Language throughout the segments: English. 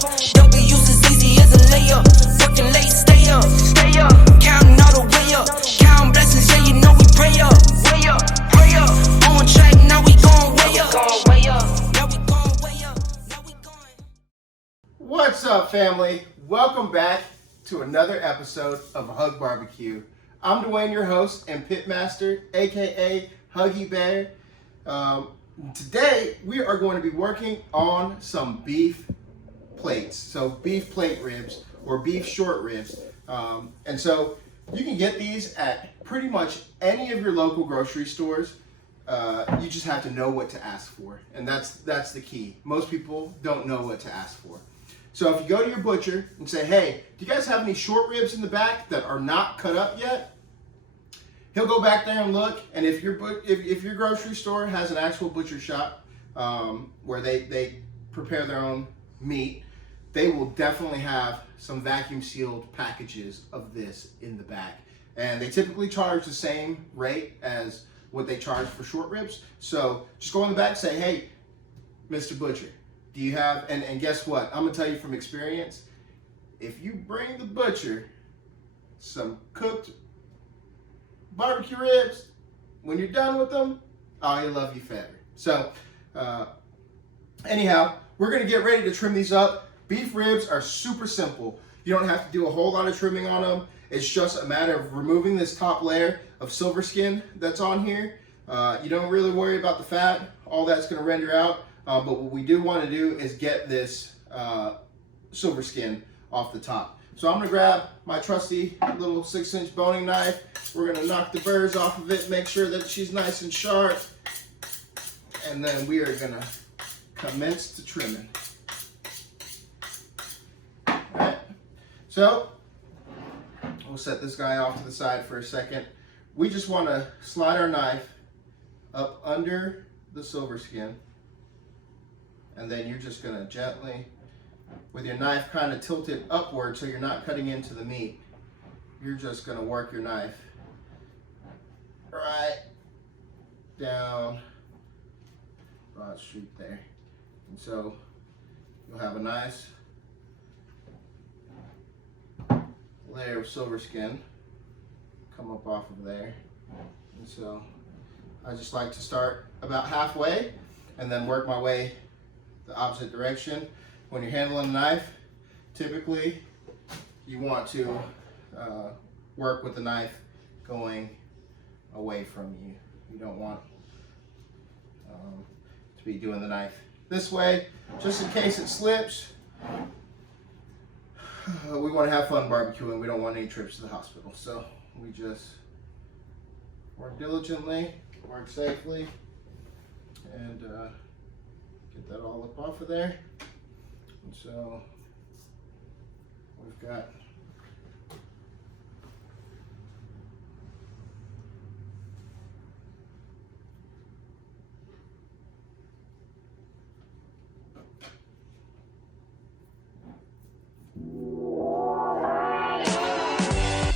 player. Don't be used as easy as a layup. Working late, stay up. Counting all the way up. Counting blessings, yeah, you know we pray up. Pray up. On track, now we going way up. Now we going way up. Now we going. What's up, family? Welcome back to another episode of Hug BBQ. I'm Dwayne, your host and pitmaster, aka Huggy Bear. Today we are going to be working on some beef plates, so beef plate ribs or beef short ribs. And so you can get these at pretty much any of your local grocery stores. You just have to know what to ask for, and that's the key. Most people don't know what to ask for. So if you go to your butcher and say, hey, do you guys have any short ribs in the back that are not cut up yet? He'll go back there and look, and if your grocery store has an actual butcher shop where they prepare their own meat, they will definitely have some vacuum sealed packages of this in the back. And they typically charge the same rate as what they charge for short ribs. So just go in the back and say, hey, Mr. Butcher, do you have, and guess what? I'm gonna tell you from experience, if you bring the butcher some cooked barbecue ribs, when you're done with them, oh, he'll love you forever. So anyhow, we're gonna get ready to trim these up. Beef ribs are super simple. You don't have to do a whole lot of trimming on them. It's just a matter of removing this top layer of silver skin that's on here. You don't really worry about the fat. All that's gonna render out. But what we do want to do is get this silver skin off the top. So I'm going to grab my trusty little 6-inch boning knife. We're going to knock the burrs off of it, make sure that she's nice and sharp. And then we are going to commence to trimming. All right. So we'll set this guy off to the side for a second. We just want to slide our knife up under the silver skin. And then you're just gonna gently, with your knife kind of tilted upward so you're not cutting into the meat, you're just gonna work your knife right down Broad Street there. And so you'll have a nice layer of silver skin come up off of there. And so I just like to start about halfway and then work my way the opposite direction. When you're handling a knife, typically you want to work with the knife going away from you. You don't want to be doing the knife this way, just in case it slips. We want to have fun barbecuing. We don't want any trips to the hospital. So we just work diligently, work safely, and get that all up off of there. And so we've got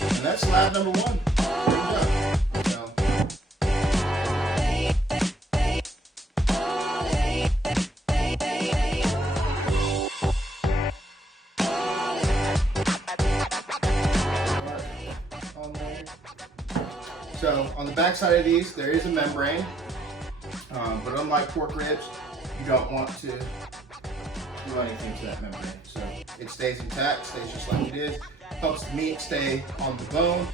and that's slab number one. So on the back side of these, there is a membrane, but unlike pork ribs, you don't want to do anything to that membrane. So it stays intact, stays just like it is, helps the meat stay on the bone.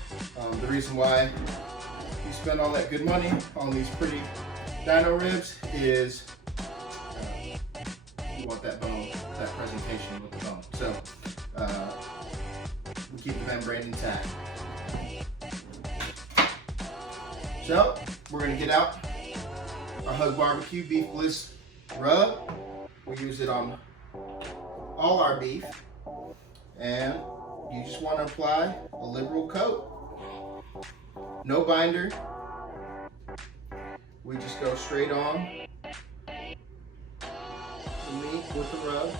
The reason why you spend all that good money on these pretty dino ribs is you want that bone, that presentation with the bone. So we keep the membrane intact. So we're gonna get out our Hug BBQ Beef Bliss rub. We use it on all our beef, and you just want to apply a liberal coat. No binder. We just go straight on the meat with the rub.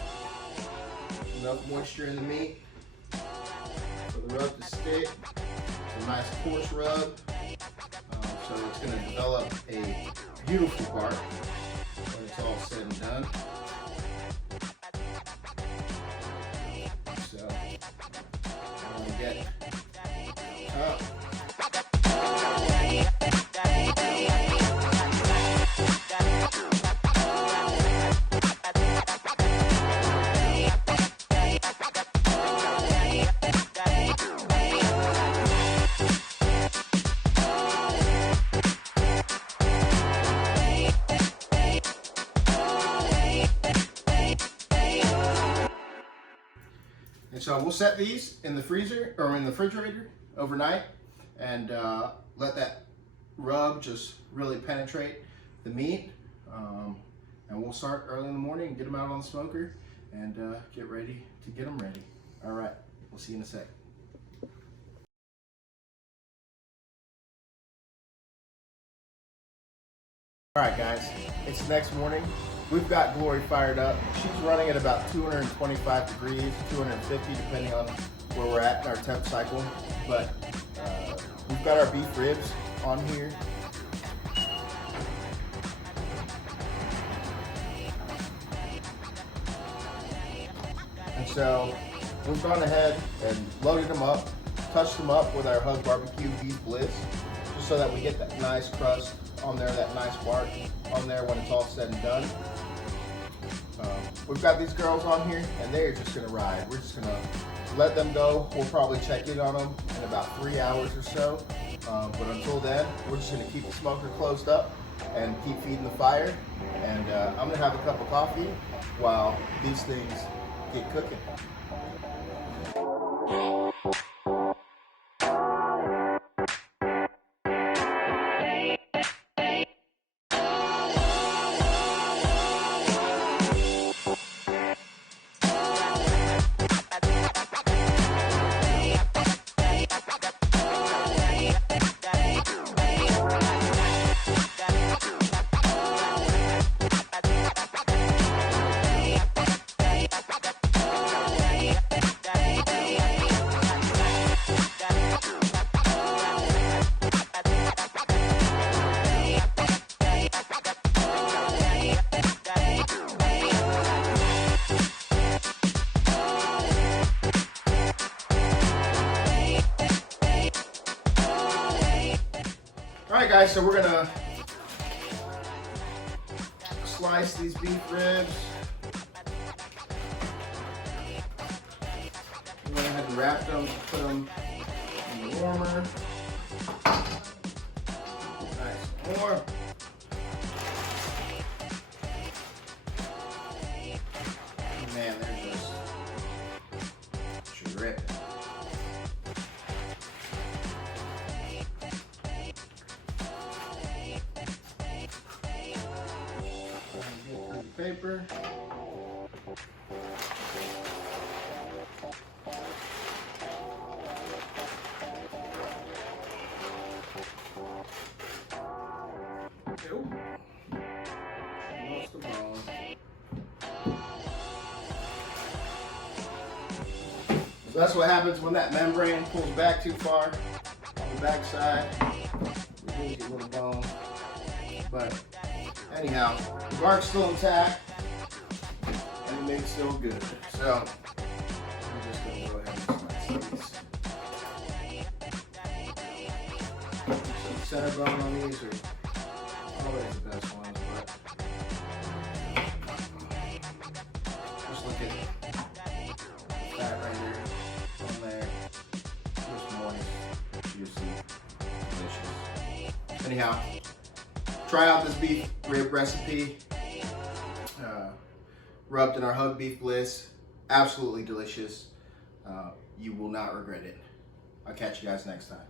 Enough moisture in the meat for the rub to stick. It's a nice coarse rub. So it's going to develop a beautiful bark when it's all said and done. So we'll set these in the freezer or in the refrigerator overnight and let that rub just really penetrate the meat. And we'll start early in the morning and get them out on the smoker and get ready to get them ready. All right, we'll see you in a sec. All right, guys, it's the next morning. We've got Glory fired up. She's running at about 225 degrees, 250, depending on where we're at in our temp cycle. But we've got our beef ribs on here. And so we've gone ahead and loaded them up, touched them up with our Hug Barbecue Beef Bliss, just so that we get that nice crust on there, that nice bark on there when it's all said and done. We've got these girls on here and they're just gonna ride. We're just gonna let them go. We'll probably check in on them in about 3 hours or so. But until then, we're just gonna keep the smoker closed up and keep feeding the fire. And I'm gonna have a cup of coffee while these things get cooking. All right, guys, so we're gonna slice these beef ribs. We went ahead and wrapped them, put them in the warmer. Nice and warm. Man, they're just dripping. Paper. Nope. Lost the bone. So that's what happens when that membrane pulls back too far on the back side. You lose your little bone. But anyhow, the bark's still intact and the meat's still good. So I'm just gonna go ahead and slice these. Some center bone on these are always the best ones, but just look at that right here on there. Just moist, juicy, delicious. Anyhow, try out this beef rib recipe, rubbed in our Hug Beef Bliss. Absolutely delicious. You will not regret it. I'll catch you guys next time.